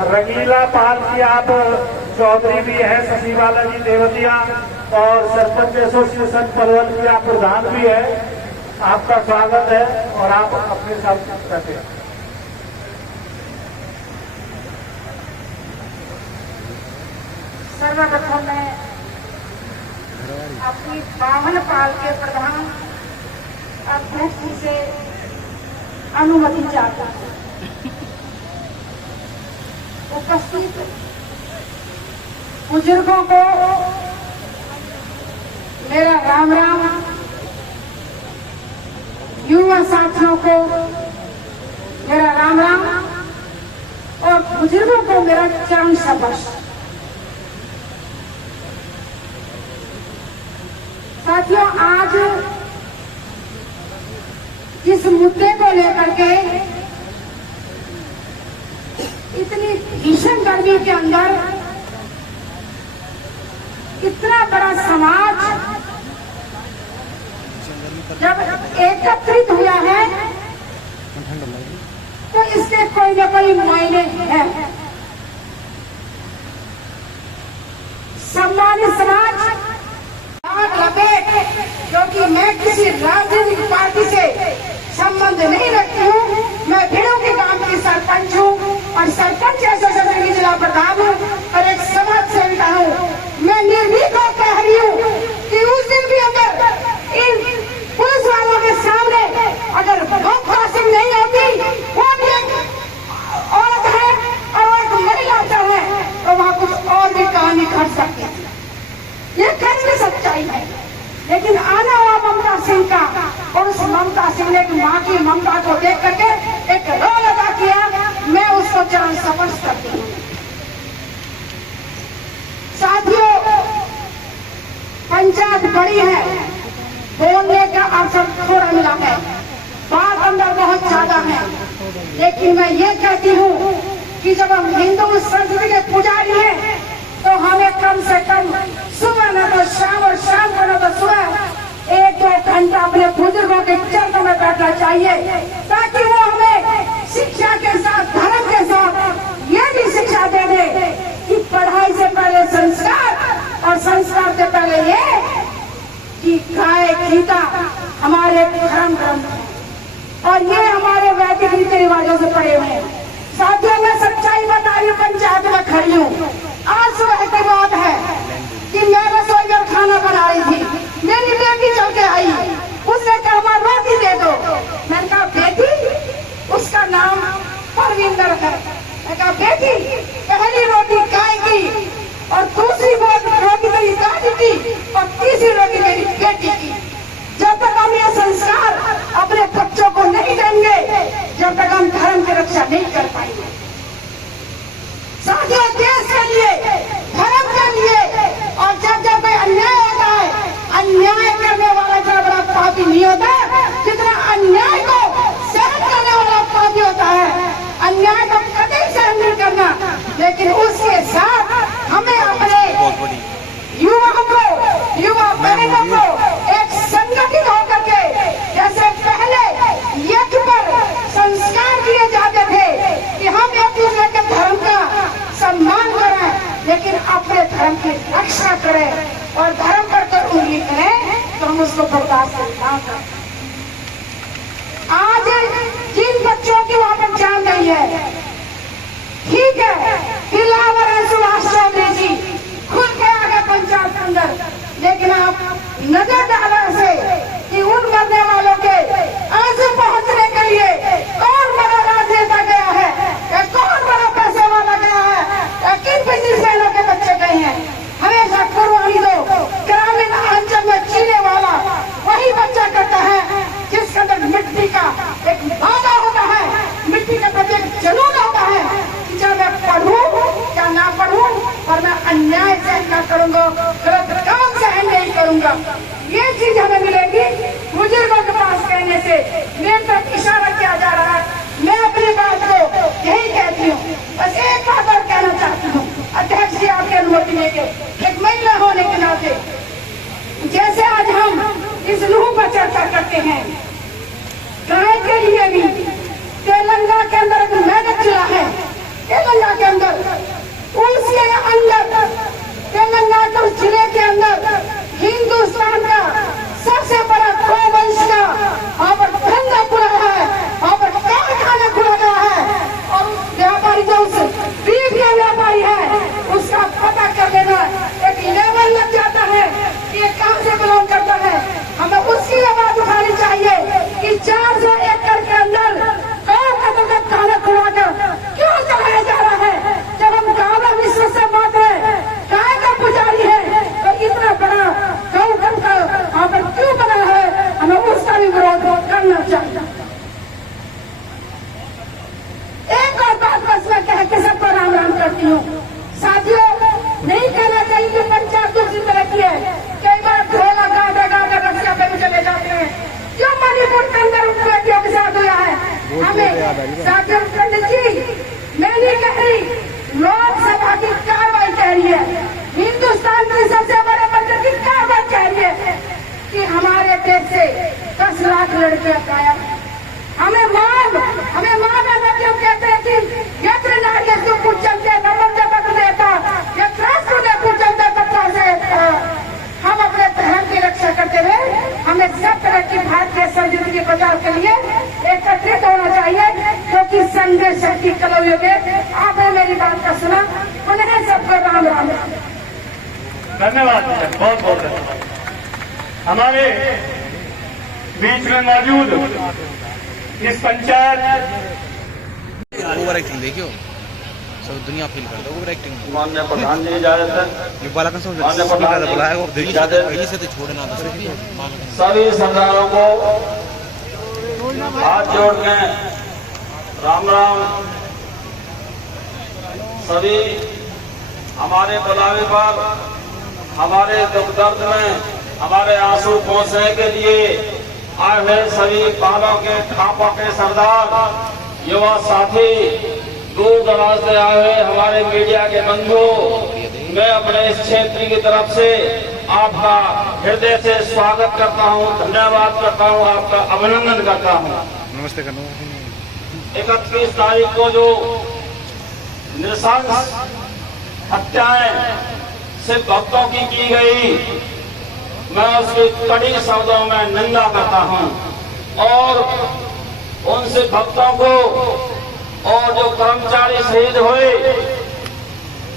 रंगीला पाल की आप चौधरी भी है, शशि बालाजी तेवतिया, और सरपंच एसोसिएशन पलवल की आप प्रधान भी है। आपका स्वागत है और आप अपने साथ करते हैं। सर्वप्रथम मैं अपनी बावन पाल के प्रधान अध्यक्ष जी से अनुमति चाहता हूँ। उपस्थित बुजुर्गों को मेरा राम राम, युवा साथियों को मेरा राम राम और बुजुर्गों को मेरा चरण स्पर्श। साथियों, आज जिस मुद्दे को लेकर के इतनी भीषण गर्मी के अंदर इतना बड़ा समाज जब एकत्रित हुआ है, तो इसके कोई न कोई मायने है। सम्मानित समाज, क्योंकि मैं किसी राजनीतिक पार्टी से संबंध नहीं रखती हूँ। मैं भिड़ों के गांव की सरपंच हूँ और सरपंच एसोसिएशन की जिला प्रधान हूँ और एक समाज सेविका हूँ। मैं निर्भीक होकर कह रही हूँ कि उस दिन भी अगर इन पुलिस वालों के सामने अगर बम क्रॉसिंग नहीं होती, वो भी एक औरत है और एक महिला है, तो वहाँ कुछ और भी कहानी घट सकती है। ये कैसी सच्चाई है। लेकिन आना हुआ ममता सिंह का, और उस ममता सिंह ने माँ की ममता को देख करके एक रोल अदा किया। मैं उसको चरण स्पर्श करती हूँ। साथियों, पंचायत बड़ी है, बोलने का अवसर थोड़ा मिला है, बात अंदर बहुत ज्यादा है। लेकिन मैं ये कहती हूँ कि जब हम हिंदू संस्कृति के पुजारी हैं, तो हमें कम से कम सुबह न तो शाम और शाम को न तो सुबह 1-2 घंटा अपने बुजुर्गों के चरणों में बैठना चाहिए, ताकि वो हमें शिक्षा के साथ, धर्म के साथ ये भी शिक्षा दे दे कि पढ़ाई से पहले संस्कार संस्कार से पहले ये कि गाय गीता हमारे धर्म ग्रंथ है और ये हमारे वैदिक रीति रिवाजों से पड़े हुए हैं। साथियों, मैं सच्चाई बता रही हूँ, पंचायत में खड़ी हूँ। आज सुबह की बात है कि मैं रसोई घर खाना बना रही थी, मेरी बेटी चल के आई, उसने कहा मां रोटी दे दो। मैंने कहा बेटी, उसका नाम परविंदर है। मैं कहा बेटी, पहली रोटी गाय की और दूसरी रोटी मेरी दादी की और तीसरी रोटी मेरी बेटी की। जब तक हम ये संस्कार अपने बच्चों को नहीं देंगे, जब तक हम धर्म की रक्षा नहीं कर पाएंगे। साथियों, देश के लिए, धर्म के लिए, और जब जब कोई अन्याय होता है, अन्याय करने वाला इतना बड़ा पापी नहीं होता जितना अन्याय को सहन करने वाला पापी होता है। अन्याय को कभी सहन नहीं करना, लेकिन उसके साथ हमें अपने युवाओं को, युवा बहनों को एक संगठित होकर के, जैसे पहले यज्ञ पर संस्कार दिए जाते थे कि हम एक दूसरे के धर्म का सम्मान करें, लेकिन अपने धर्म की रक्षा करें, और धर्म पर तो उंगली करें तो हम उसको बर्दाश्त ना करें। आज जिन बच्चों की वहां पर जान गई है, ठीक है, दिलावर है सुभाष चौधरी जी, खुल के आगे पंचायत के अंदर, लेकिन आप नजर डालें से कि उन मरने वालों के आंसू पहुंचने के लिए कौन बड़ा राजनेता गया है, या कौन बड़ा पैसे वाला गया है, या किन बिजनेसमैनों के बच्चे गए हैं। हमेशा कुर्बानी दो ग्रामीण अंचल में जीने वाला वही बच्चा करता है जिसके अंदर मिट्टी का एक वादा होता है, मिट्टी के प्रति एक जुनून होता है कि जब मैं पढ़ूं या ना पढ़ूं, पर मैं अन्याय सहन न करूंगा, गलत काम सहन नहीं करूंगा। ये चीज हमें मिलेगी बुजुर्गों के पास कहने से। मेरे तरफ इशारा किया जा रहा है, मैं अपनी बात को यही कहती हूँ। बस एक बात और कहना चाहती हूँ, अध्यक्ष जी आपकी अनुमति लेके, एक महिला होने के नाते, जैसे आज हम इस लूह पर चर्चा करते हैं, गाय के लिए भी तेलंगाना के अंदर एक मेहनत चला है। तेलंगाना के अंदर, उसके अंदर, तेलंगाना जिले के अंदर हिंदुस्तान का सबसे बड़ा गोवंश का वहां पर धंधा खुला है, वहां पर कारखाना खुला गया है, और उस व्यापारी जो उस बीफ का व्यापारी है उसका पता कर लेना, एक लेवल लग जाता है कि ये कहां से बिलोंग करता है। हमें उसकी आवाज उठानी चाहिए कि 400 एकड़ के अंदर गौ का खाना खुलाकर क्यों चलाया जा रहा है। जब हम गाँव विश्व से बात है, गाय का पुजारी है, तो इतना बड़ा गौ का वहां पर क्यों बना है, हमें उसका भी विरोध करना चाहिए। एक और बात बस मैं कह के सबको राम राम करती हूँ। साथियों, नहीं कहना चाहिए कि पंचायत दूसरी तरह की है। कई बार ढोला गागा गागा रक्षा पे चले जाते हैं, जो मणिपुर के अंदर उन बेटियों के साथ हुआ है। हमें साथियों, पंडित जी, मैं नहीं कह रही, लोकसभा की कार्रवाई कह रही है, हिंदुस्तान की सबसे बड़े बजट की कार्रवाई कह रही है कि हमारे देश से 10 लाख लड़कियां गायब। हमें मान आना क्यों कहते हैं कि यत्र नार्यस्तु पूज्यन्ते नमन्ते तद्देवता, यत्रास्तु न पूज्यन्ते तत्त्वस्य। हम अपने धर्म की रक्षा करते हुए हमें सब तरह की भारतीय संस्कृति के प्रचार के लिए एकत्रित होना चाहिए, क्योंकि संघ शक्ति कलौ युगे। आपने मेरी बात का सुना, उन्हें सबको राम राम। धन्यवाद, बहुत बहुत धन्यवाद। हमारे बीच में मौजूद इस पंचायत ओवर एक्टिंग देखियो, सब दुनिया फील कर दो ओवर एक्टिंग। माननीय प्रधान जी इजाजत है, ये बाला का समझ बुलाया वो देखिए से तो छोड़ना बस। सभी सरदारों को हाथ जोड़ के राम राम। सभी हमारे बुलावे पर, हमारे दुख दर्द में हमारे आंसू पहुंचने के लिए आए हुए सभी बालों के खापों के सरदार, युवा साथी, दूर दराज से आए हुए हमारे मीडिया के बंधु, मैं अपने इस क्षेत्र की तरफ से आपका हृदय से स्वागत करता हूं, धन्यवाद करता हूं, आपका अभिनंदन करता हूं। नमस्ते करना। 31 तारीख को जो नृशंस हत्याएं सिर्फ भक्तों की गई, मैं उसकी कड़ी शब्दों में निंदा करता हूं और उन सिख भक्तों को और जो कर्मचारी शहीद हुए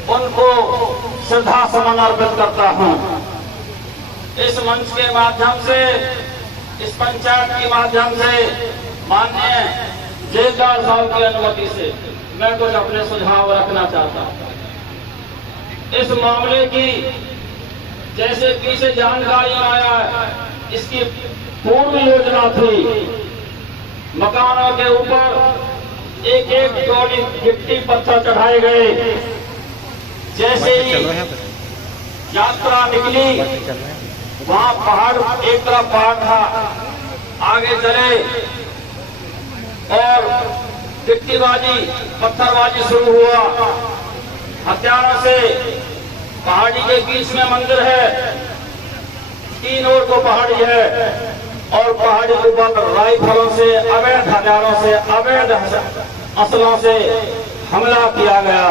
उनको श्रद्धा सुमन अर्पित करता हूं। इस मंच के माध्यम से, इस पंचायत के माध्यम से माननीय जेलदार साहब की अनुमति से मैं कुछ अपने सुझाव रखना चाहता हूं। इस मामले की जैसे पीछे जानकारी आया है, इसकी पूर्व योजना थी मकानों के ऊपर एक एक टोली गिट्टी पत्थर चढ़ाए गए। जैसे ही यात्रा निकली वहां पहाड़, एक तरफ पहाड़ था, आगे चले और गिट्टीबाजी पत्थरबाजी शुरू हुआ। हथियारों से पहाड़ी के बीच में मंदिर है, तीन ओर को पहाड़ी है और पहाड़ी के ऊपर राइफलों से, अवैध हथियारों से, अवैध असलों से हमला किया गया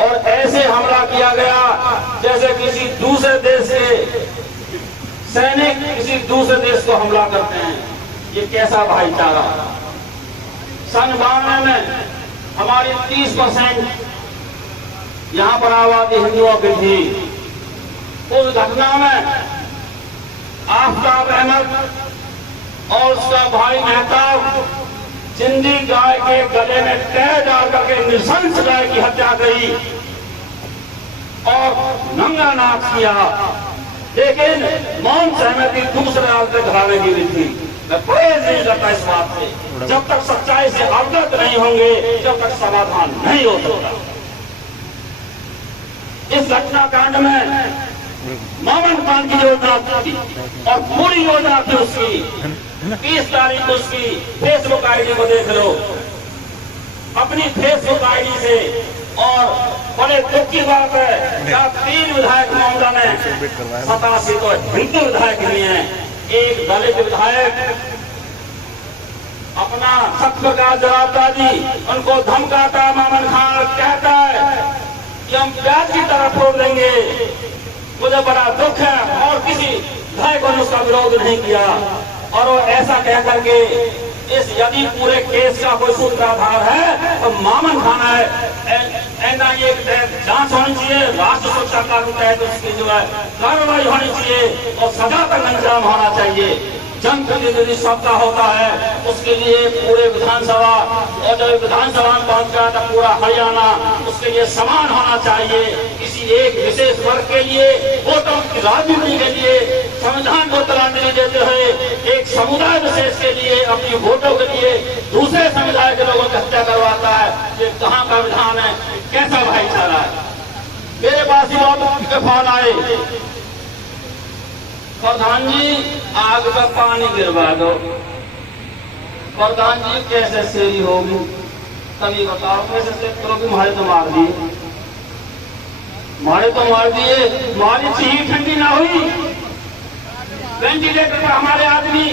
और ऐसे हमला किया गया जैसे किसी दूसरे देश के सैनिक किसी दूसरे देश को हमला करते हैं। ये कैसा भाईचारा। सन 92 में हमारी 30% यहां पर आबादी हिंदुओं की थी। उस घटना में आफ्ताब अहमद और उसका भाई मेहताब जिंदी गाय के गले में तय डाल करके नृशंस गाय की हत्या करी और नंगा नाच किया, लेकिन मौन सहमति दूसरे आदमी घराने की भी थी। मैं परहेज नहीं करता इस बात से। जब तक सच्चाई से अवगत नहीं होंगे जब तक समाधान नहीं हो सकता। इस घटनाकांड में मोमन खान की योजना थी और पूरी योजना थी उसकी। 30 तारीख को उसकी फेसबुक आईडी को देख लो, अपनी फेसबुक आईडी से। और बड़े दुख की बात है क्या 3 विधायक मामला में 87 तो हिंदू विधायक नहीं है, एक दलित विधायक अपना सत्प्रकाश जवाबदार जी उनको धमकाता। मोमन खान कहता है कि हम प्याज की तरह फोड़ देंगे। मुझे बड़ा दुख है और किसी विधायक ने उसका विरोध नहीं किया। और वो ऐसा कह करके इस यदि पूरे केस का कोई सूत्राधार है तो मोमन खान है। एनआईए के तहत जांच होनी चाहिए, राष्ट्र सुरक्षा कानून के तहत उसकी जो है कार्रवाई होनी चाहिए और सजा का अंजाम होना चाहिए। जनप्रतिनिधि सबका होता है, उसके लिए पूरे विधानसभा और जब विधानसभा में पहुंच गया तो पूरा हरियाणा उसके लिए समान होना चाहिए। किसी एक विशेष वर्ग के लिए वोटों की राजनीति के लिए संविधान को तिलांजलि देते हुए एक समुदाय विशेष के लिए अपनी वोटों के लिए दूसरे समुदाय के लोगों की हत्या करवाता है। ये कहाँ का विधान है, कैसा भाईचारा है। मेरे पास ही बहुत फोन आए, प्रधान जी आग पर पानी गिरवा दो। प्रधान जी कैसे सेरी होगी, तभी बताओ कैसे से करोगे। हमारे तो मार दिए, हमारी चीज ठंडी ना हुई, वेंटिलेटर पर हमारे आदमी।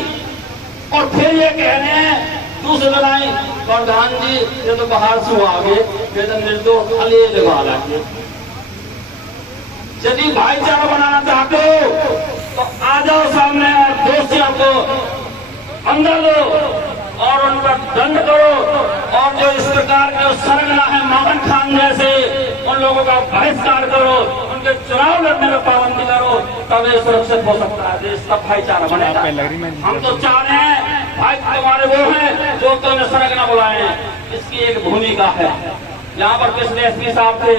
और फिर ये कह रहे हैं दूसरे दिन प्रधान जी ये तो बाहर से आ गए, फिर तो निर्दोष अले लगा लागे। यदि भाईचारा बनाना चाहते हो तो आ जाओ सामने और दोषियों को अंदर लो और उन पर दंड करो। और जो इस प्रकार के सरगना है मोमन खान जैसे, उन लोगों का बहिष्कार करो, उनके चुनाव लड़ने में पाबंदी करो, तब ये सुरक्षित हो सकता है देश, तब भाईचारा बनेगा। हम तो चाह रहे हैं भाई तुम्हारे वो हैं जो तुमने सरगना बुलाए हैं, इसकी एक भूमिका है। यहाँ पर पिछले एसपी साहब थे,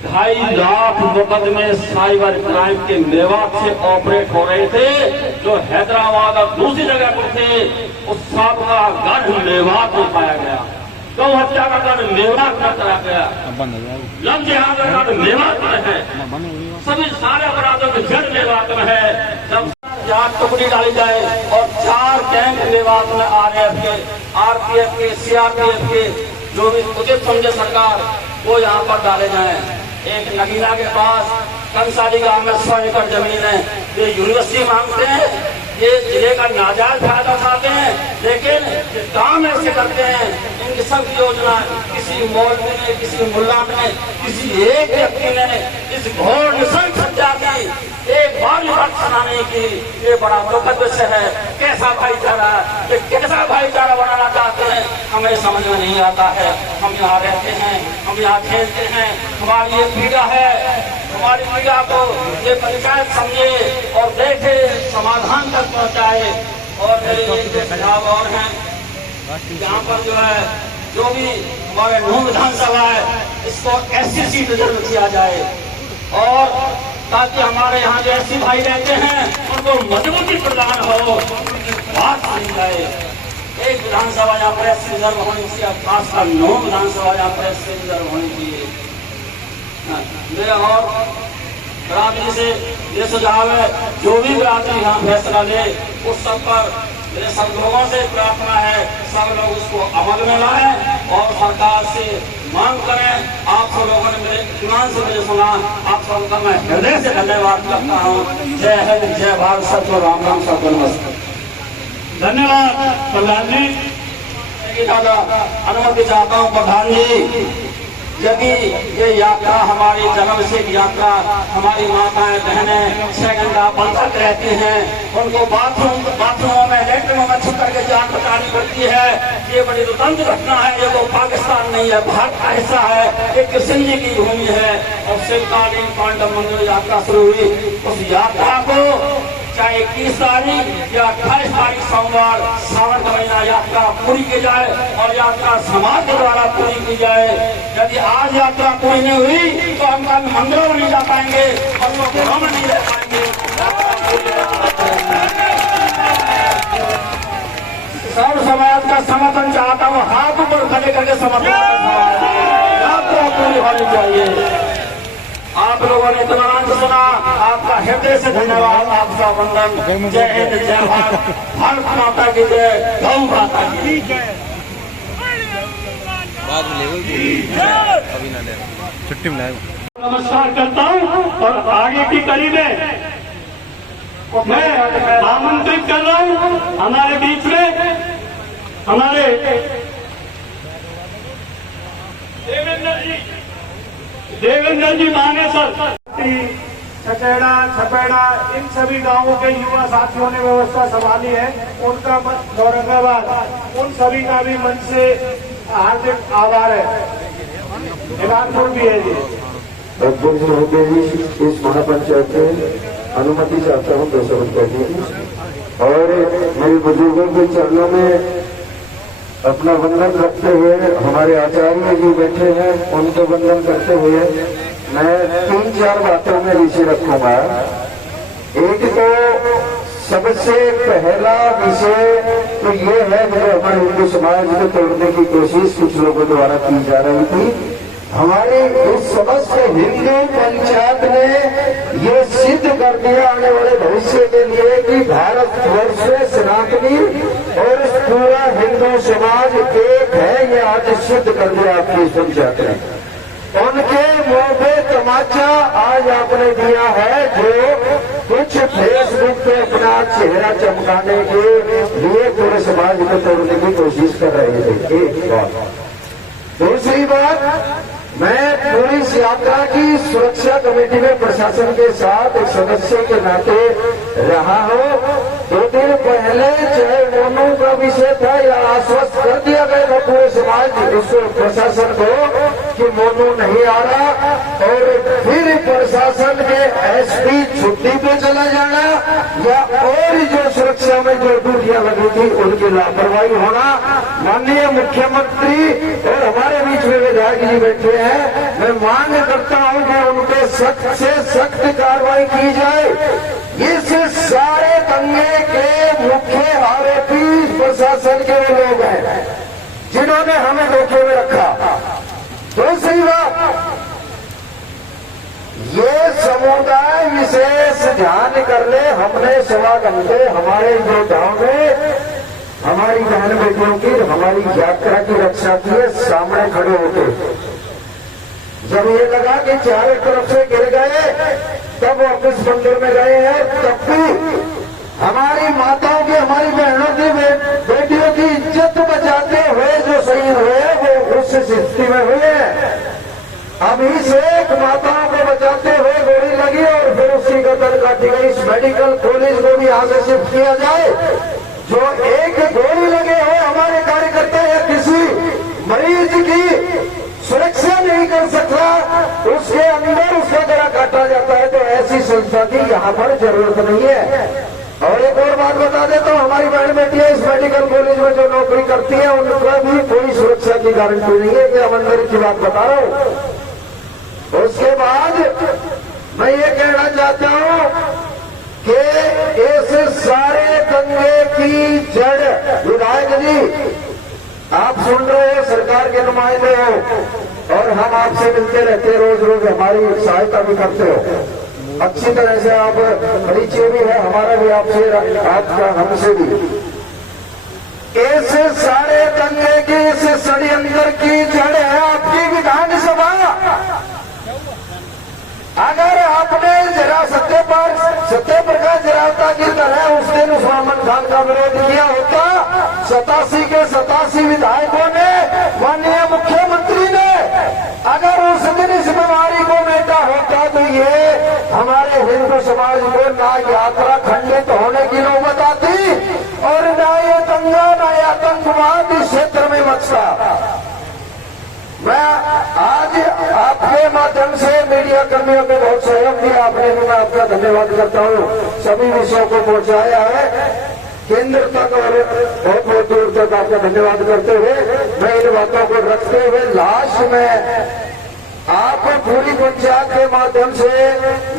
2.5 लाख मुकदमे साइबर क्राइम के मेवात से ऑपरेट हो रहे थे, जो हैदराबाद और दूसरी जगह पर थे। उस सब का गढ़ मेवात में पाया गया, गौ हत्या का गढ़ मेवात में कराया गया, लव जिहाद का गढ़ मेवात में है, सभी सारे अपराधों की जड़ मेवात में है। जब जांच टुकड़ी डाली जाए और 4 कैंप मेवात में RAF के, RPF के, CRPF के जो भी उचित समझे सरकार वो यहाँ पर डाले जाए। एक नगीना के पास कंसारी गांव में 100 एकड़ जमीन है, ये यूनिवर्सिटी मांगते हैं, ये जिले का नाजायज फायदा उठाते हैं, लेकिन काम ऐसे करते हैं। इनकी सब योजना किसी मौलवी ने, किसी मुल्ला ने, किसी एक व्यक्ति ने घोर नृशंस हत्या की एक बार बात सुनाने की ये बड़ा दुखद विषय है। कैसा भाईचारा, ये कैसा भाईचारा बनाना चाहते हैं हमें समझ में नहीं आता है। हम यहाँ रहते हैं, हम यहाँ खेलते हैं, हमारी ये पीड़ा है, हमारी पीड़ा को ये पंचायत समझे और देखे, समाधान तक पहुँचाए। और मेरे एक सुझाव और हैं, यहाँ पर जो है जो भी हमारे नूह विधानसभा है इसको ऐसी सीट रिजर्व किया जाए और ताकि हमारे यहाँ जो ऐसी भाई रहते हैं उनको मजबूती प्रदान हो, बात सुनी जाए। एक विधानसभा यहाँ प्रेस रिजर्व होनी चाहिए, खासकर नूह विधानसभा यहाँ प्रेस रिजर्व होनी चाहिए। मैं और बरादरी से ये सुझाव है, जो भी बरादरी यहाँ फैसला ले उस सब पर मेरे सब लोगों से प्रार्थना है, सब लोग उसको अमल में लाएं और सरकार से मांग करें। आप सब लोगों ने मेरे ईमान से मुझे सुना, आप सबका मैं हृदय से धन्यवाद करता हूँ। जय हिंद, जय भारत, सबको राम राम, सबको नमस्कार। धन्यवाद प्रधान जी। दादा अनुमति चाहता हूँ प्रधान जी, यदि ये यात्रा हमारी जन्म से यात्रा, हमारी माताएं बहनें 6 घंटा बंधक रहती हैं, उनको बाथरूमों में लेटरों में छुप करके जान बचानी पड़ती है। ये बड़ी दुर्दांत घटना है। ये तो पाकिस्तान नहीं है, भारत का हिस्सा है, ये कृष्ण जी की भूमि है। और शिवकालीन पांडव मंदिर यात्रा शुरू हुई, उस यात्रा को चाहे 21 तारीख या 28 तारीख सोमवार सावन का महीना यात्रा पूरी की जाए और यात्रा समाज के द्वारा पूरी की जाए। यदि आज यात्रा पूरी नहीं हुई तो हम कल मंदिरों में नहीं जा पाएंगे और वो घरों में नहीं रह पाएंगे। सब समाज का समर्थन चाहता हूँ, हाथ ऊपर खड़े करके समर्थन यात्रा पूरी होनी चाहिए। आप लोगों ने इत्मीनान से सुना, आपका हृदय से धन्यवाद, आपका वंदन। जय हिंद, जय भारत, भारत माता की जय, गौ माता की जय। बाद में लेवल अभी ना ले छुट्टी में लाएगा। नमस्कार करता हूँ और आगे की कड़ी में मैं आमंत्रित कर रहा हूँ हमारे बीच में हमारे देवेंद्र जी मानेसर, छचेड़ा, छपेड़ा, इन सभी गांवों के युवा साथियों ने व्यवस्था संभाली है। उनका औरंगाबाद उन सभी का भी मन से हार्दिक आभार है। इमानपुर भी है जी। अध्यक्ष महोदय जी, इस महापंचायत में अनुमति चाहता हूँ 200 रुपये की और मेरे बुजुर्गों के चरणों में अपना वंदन रखते हुए हमारे आचार्य जी बैठे हैं, उनको वंदन करते हुए मैं 3-4 बातों में विषय रखूंगा। एक तो सबसे पहला विषय तो ये है जो हमारे हिंदू समाज को तोड़ने की कोशिश कुछ लोगों द्वारा की जा रही थी। हमारे इस समस्त हिंदू पंचायत ने ये सिद्ध कर दिया आने वाले भविष्य के लिए कि भारत वर्ष में सनातनी और पूरा हिंदू समाज एक है। ये आज सिद्ध कर दिया आपकी इस पंचायत ने। उनके मुंह पे तमाचा आज आपने दिया है, जो कुछ फेसबुक पे अपना चेहरा चमकाने के लिए पूरे समाज को तोड़ने की कोशिश कर रहे थे। एक बात। दूसरी बात, मैं पुलिस यात्रा की सुरक्षा कमेटी में प्रशासन के साथ एक सदस्य के नाते रहा हूँ। 2 दिन पहले चाहे मोनू का विषय था या आश्वस्त कर दिया गया था पूरे समाज उसको प्रशासन को कि मोनू नहीं आ रहा, और फिर प्रशासन ने एसपी छुट्टी पे चला जाना या और जो सुरक्षा में जो ड्यूटियां लगी थी उनकी लापरवाही होना। माननीय मुख्यमंत्री और हमारे बीच में विधायक जी बैठे हैं, मैं मांग करता हूं कि उन पे सख्त से सख्त कार्रवाई की जाए। इस सारे दंगे के मुख्य आरोपी प्रशासन के लोग हैं जिन्होंने हमें धोखे में रखा। दूसरी बात, ये समुदाय विशेष ध्यान कर ले। हमने 1.25 घंटे हमारे जो गांव में हमारी बहन बेटियों की हमारी यात्रा की रक्षा की है, सामने खड़े होकर। जब ये लगा कि चारों तरफ से गिर गए तब वापस मंदिर में गए हैं, तब भी हमारी माताओं की, हमारी बहनों की, बेटियों की इज्जत बचाते हुए जो शहीद हुए वो उस स्थिति में हुए हैं। अभी से माताओं को बचाते हुए मेडिकल कॉलेज को भी आगे शिफ्ट किया जाए। जो एक गोली लगे हो हमारे कार्यकर्ता या किसी मरीज की सुरक्षा नहीं कर सकता, उसके अंदर उसका गला काटा जाता है, तो ऐसी संस्था की यहाँ पर जरूरत नहीं है। और एक और बात बता देता हूँ, हमारी बहन बेटियां इस मेडिकल कॉलेज में जो नौकरी करती है उनका भी कोई सुरक्षा की गारंटी नहीं है। ये अमंदर की बात बता रहा हूँ। उसके बाद मैं ये कहना चाहता हूँ कि इस सारे दंगे की जड़, विधायक जी आप सुन रहे हो, सरकार के नुमाइंदे हो और हम आपसे मिलते रहते हैं, रोज रोज हमारी सहायता भी करते हो, अच्छी तरह से आप परिचय भी है हमारा भी आपसे, आपका हमसे भी। इस सारे दंगे की, इस षड्यंत्र की जड़ है आपकी विधानसभा। अगर आपने जरा सत्य प्रकाश जरावता की तरह उस दिन उस्मान खान का विरोध किया होता, 87 के 87 विधायकों ने, माननीय मुख्यमंत्री ने अगर उस दिन इस बीमारी को मेटा होता तो ये हमारे हिंदू समाज को ना यात्रा खंडित होने की नौबत आती और ना ये दंगा ना ये आतंकवाद इस क्षेत्र में मचता। मैं आज आपके माध्यम से मीडिया कर्मियों को बहुत सहयोग दिया आपने, मैं आपका धन्यवाद करता हूँ। सभी विषयों को पहुंचाया है केंद्र तक और बहुत बहुत दूर तक आपका धन्यवाद करते हुए मैं इन बातों को रखते हुए लास्ट में आप पूरी पंचायत के माध्यम से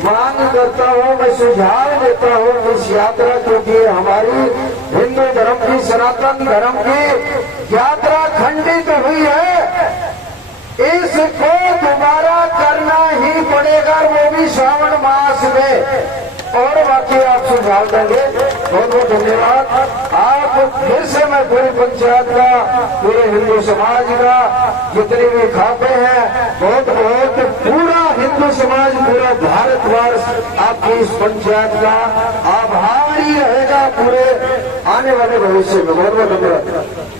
मांग करता हूँ, मैं सुझाव देता हूँ इस यात्रा, क्योंकि हमारी हिंदू धर्म की, सनातन धर्म की यात्रा खंडित हुई है, इसको दोबारा करना ही पड़ेगा, वो भी श्रावण मास में। और बाकी आप सुझाव देंगे, बहुत बहुत धन्यवाद। आप फिर से मैं पूरी पंचायत का, पूरे हिंदू समाज का, जितने भी खाते हैं, बहुत बहुत पूरा हिंदू समाज, पूरा भारतवर्ष आपकी इस पंचायत का आभारी रहेगा पूरे आने वाले भविष्य में। बहुत बहुत धन्यवाद।